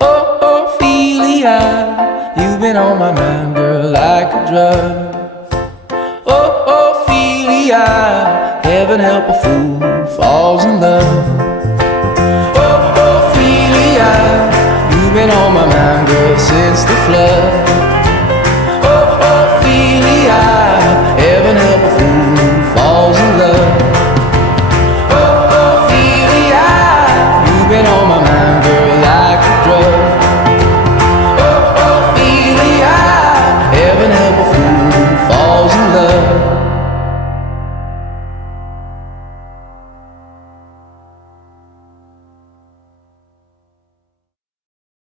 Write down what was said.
Oh, Ophelia, you've been on my mind, girl, like a drug. Oh, Ophelia, heaven help a fool who falls in love. Oh, Ophelia, you've been on my mind, girl, since the flood. Oh, Ophelia,